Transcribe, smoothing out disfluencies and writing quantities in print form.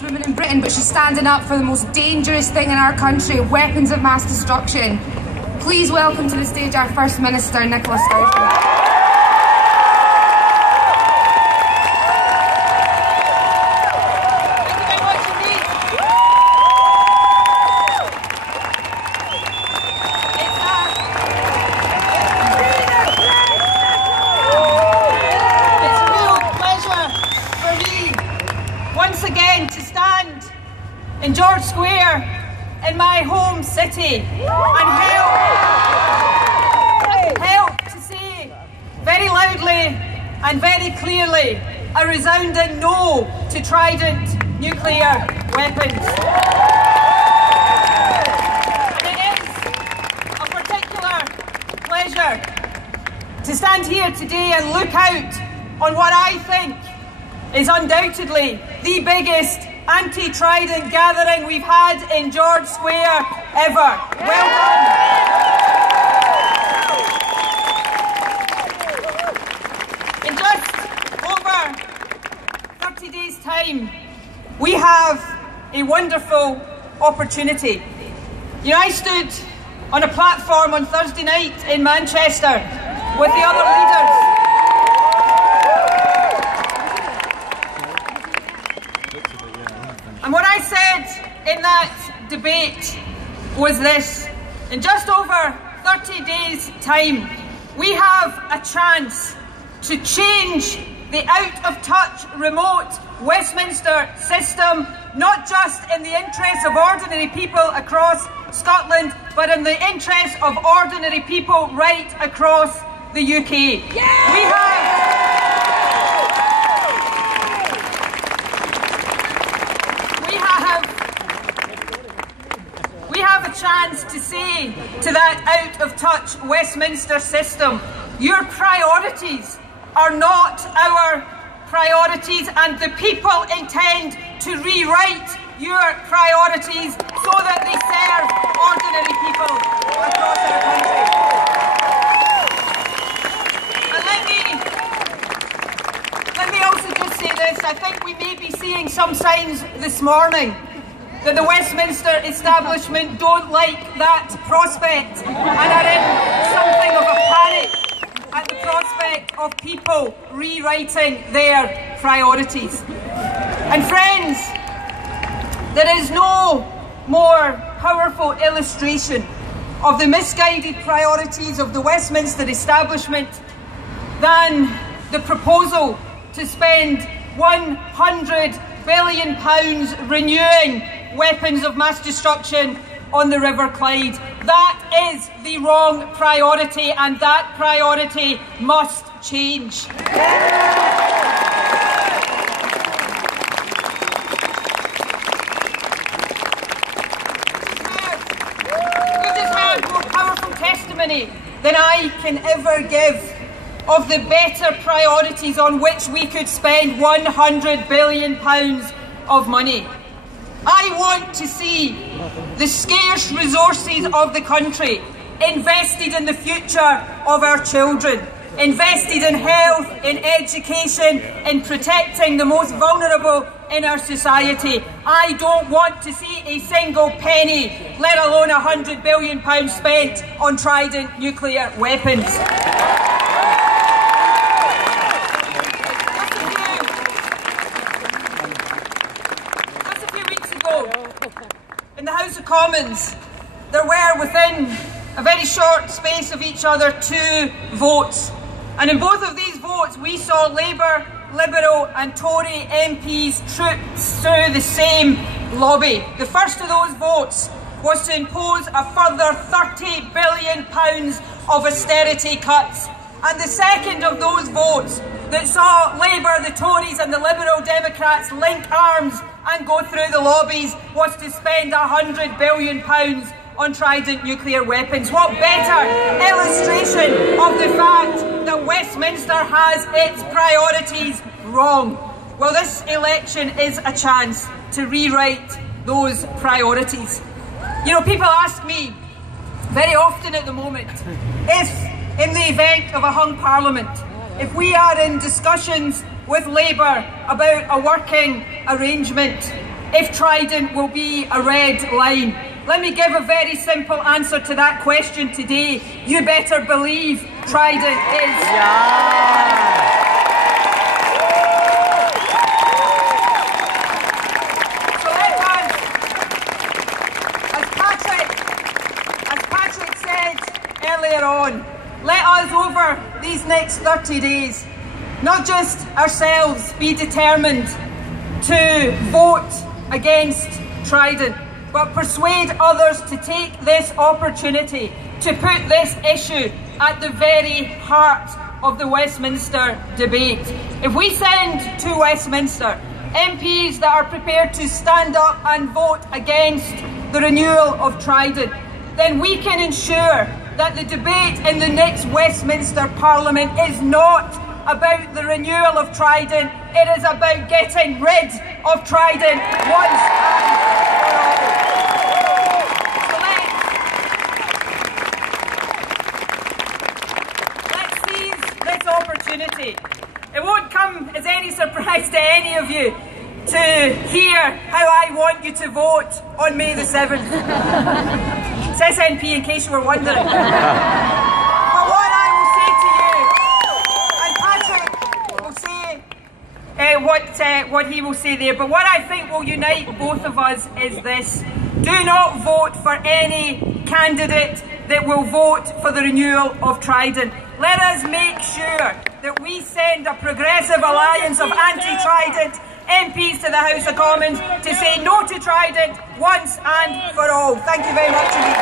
bravest woman in Britain, but she's standing up for the most dangerous thing in our country, weapons of mass destruction. Please welcome to the stage our First Minister, Nicola sturgeon. In George Square, in my home city, and help to say very loudly and very clearly a resounding no to Trident nuclear weapons. And it is a particular pleasure to stand here today and look out on what I think is undoubtedly the biggest anti-Trident gathering we've had in George Square ever. Well done. In just over 30 days' time, we have a wonderful opportunity. You know, I stood on a platform on Thursday night in Manchester with the other leaders. And what I said in that debate was this: in just over 30 days' time, we have a chance to change the out-of-touch remote Westminster system, not just in the interests of ordinary people across Scotland, but in the interests of ordinary people right across the UK. Yeah! We have a chance to say to that out-of-touch Westminster system, your priorities are not our priorities, and the people intend to rewrite your priorities so that they serve ordinary people across our country. And let me also just say this: I think we may be seeing some signs this morning that the Westminster establishment don't like that prospect and are in something of a panic at the prospect of people rewriting their priorities. And friends, there is no more powerful illustration of the misguided priorities of the Westminster establishment than the proposal to spend £100 billion renewing weapons of mass destruction on the River Clyde. That is the wrong priority, and that priority must change. We've just heard more powerful testimony than I can ever give of the better priorities on which we could spend £100 billion of money. I want to see the scarce resources of the country invested in the future of our children, invested in health, in education, in protecting the most vulnerable in our society. I don't want to see a single penny, let alone £100 billion spent on Trident nuclear weapons. In the House of Commons, there were, within a very short space of each other, 2 votes. And in both of these votes, we saw Labour, Liberal and Tory MPs trooped through the same lobby. The first of those votes was to impose a further £30 billion of austerity cuts. And the second of those votes that saw Labour, the Tories and the Liberal Democrats link arms and go through the lobbies was to spend £100 billion on Trident nuclear weapons. What better illustration of the fact that Westminster has its priorities wrong? Well, this election is a chance to rewrite those priorities. You know, people ask me very often at the moment if, in the event of a hung parliament, if we are in discussions with Labour about a working arrangement. if Trident will be a red line. Let me give a very simple answer to that question today. You better believe Trident is. So let us, as Patrick said earlier on, let us over these next 30 days, not just ourselves, be determined to vote against Trident, but persuade others to take this opportunity to put this issue at the very heart of the Westminster debate. If we send to Westminster MPs that are prepared to stand up and vote against the renewal of Trident, then we can ensure that the debate in the next Westminster Parliament is not about the renewal of Trident, it is about getting rid of Trident once and for all. Opportunity. It won't come as any surprise to any of you to hear how I want you to vote on May the 7th. It's SNP in case you were wondering. But what I will say to you, and Patrick will say what he will say there, but what I think will unite both of us is this: do not vote for any candidate that will vote for the renewal of Trident. Let us make sure that we send a progressive alliance of anti-Trident MPs to the House of Commons to say no to Trident once and for all. Thank you very much indeed.